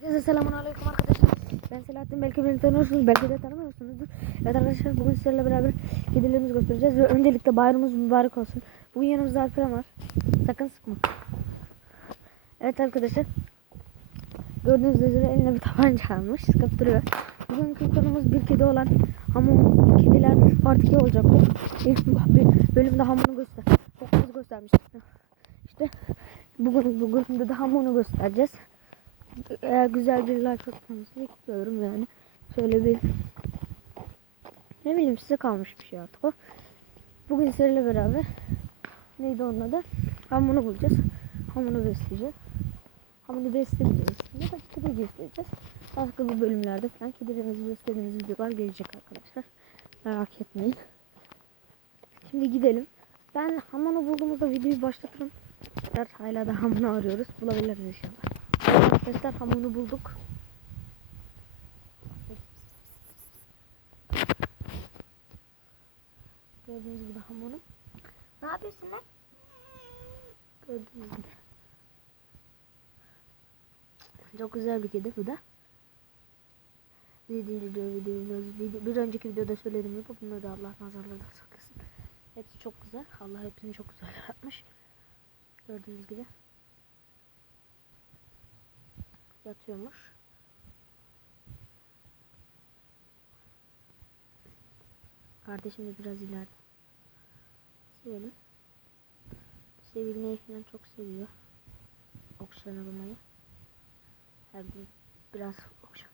Herkese selamun aleyküm arkadaşlar. Ben Selahattin belki beni tanıyorsunuz belki de tanımıyorsunuzdur. Evet arkadaşlar bugün sizlerle beraber kedilerimizi göstereceğiz ve öncelikle bayramımız mübarek olsun. Bugün yanımızda Alperen var. Sakın sıkma. Evet arkadaşlar. Gördüğünüz üzere eline bir tabanca almış. Sıkıp duruyor. Konumuz bir kedi olan Hamun kediler part 2 olacak. İlk bölümde Hamun'u göster. Kokumuzu göstermiştik. İşte bugün bugün de Hamun'u göstereceğiz eğer güzel bir like atmanızı bekliyorum yani. Şöyle bir ne bileyim size kalmış bir şey artık o. Bugün sizlerle beraber neydi onun adı? Hamunu bulacağız. Hamunu besleyeceğiz. Hamunu besleyeceğiz. Ne da kedi besleyeceğiz. Başka bir bölümlerde falan kedilerimizi beslediğimiz videolar gelecek arkadaşlar. Merak etmeyin. Şimdi gidelim. Ben hamunu bulduğumuzda videoyu başlatırım. Hala da hamunu arıyoruz. Bulabiliriz inşallah. Arkadaşlar hamuru bulduk. Gördüğünüz gibi hamuru. Ne yapıyorsun lan? Gördüğünüz gibi. Çok güzel bir kedi bu da. Yedinci video, video, video, bir önceki videoda söylediğim gibi bunları da Allah nazarlardan saklasın. Hepsi çok güzel. Allah hepsini çok güzel yapmış. Gördüğünüz gibi. Yatıyormuş. Kardeşim de biraz ileride. Sevelim. Sevilmeyi falan çok seviyor. Okşanabilmeyi. Her gün biraz okşan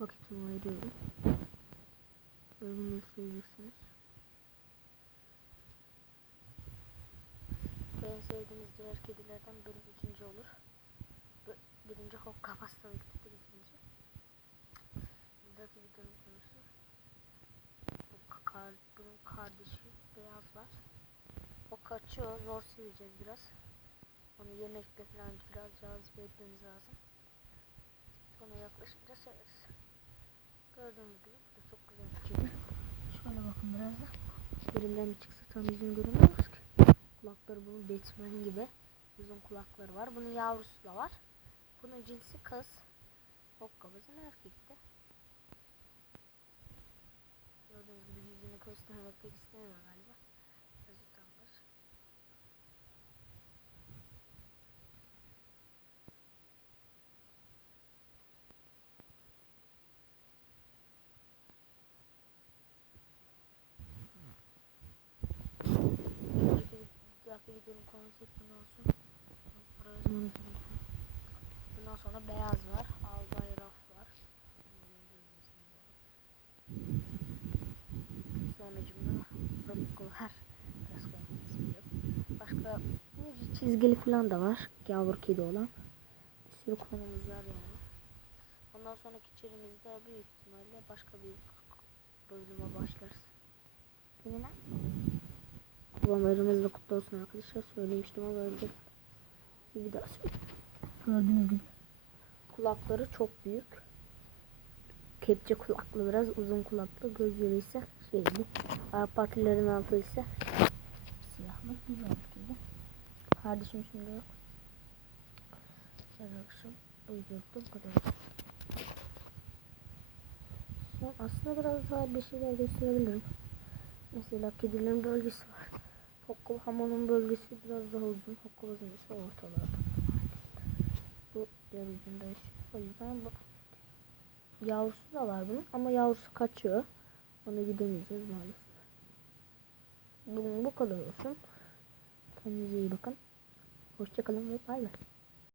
vakitimi ayırıyorum. Bunu seveceksiniz. En sevdiğiniz diğer kedilerden benim ikinci olur birinci hokka hastalığı gittik ikinci. Buradaki videonun konusu bu kar, bunun kardeşi beyaz var. O kaçıyor zor seveceğiz biraz. Onu yemekte falan biraz cazibe etmemiz lazım. Sonra yaklaşınca severiz. Gördüğünüz gibi bu da çok güzel bir kedi. Şöyle bakın biraz da. Birinden bir çıksa tam yüzünü göremiyoruz ki. Kulakları bunun Batman gibi uzun kulakları var. Bunun yavrusu da var. Bunun cinsi kız. Hokkabazın erkekti. Gördüğünüz gibi yüzünü göstermek pek istemiyor galiba. Biraz utanmış. Önceki videonun konsepti ne olsun? Buraya Bundan sonra beyaz var. Albay raf var. Sonucumda Robuko var. Başka çizgili falan da var. Yavru kedi olan. Bir sürü konumuz var yani. Ondan sonraki içerimizde büyük ihtimalle başka bir bölüme başlarız. Kullanmalarımız da kutlu olsun arkadaşlar. Söylemiştim ama öyle bir daha söyleyeyim. Gördüğünüz gibi. Kulakları çok büyük. Kepçe kulaklı biraz uzun kulaklı. Gözleri ise şeyli. Ayak partilerin altı ise siyahlı. Güzel bir kedi. Kardeşim şimdi yok. Her akşam uyuyordum. Kadar. Aslında biraz daha bir şeyler gösterebilirim. Mesela kedilerin bölgesi var. Hokkul hamonun bölgesi biraz daha uzun. Hokkulun ise ortalarda yaşıyor. O yüzden bu yavrusu da var bunun ama yavrusu kaçıyor. Ona gidemeyeceğiz maalesef. Bugün bu kadar olsun. Kendinize iyi bakın. Hoşçakalın ve bay bay.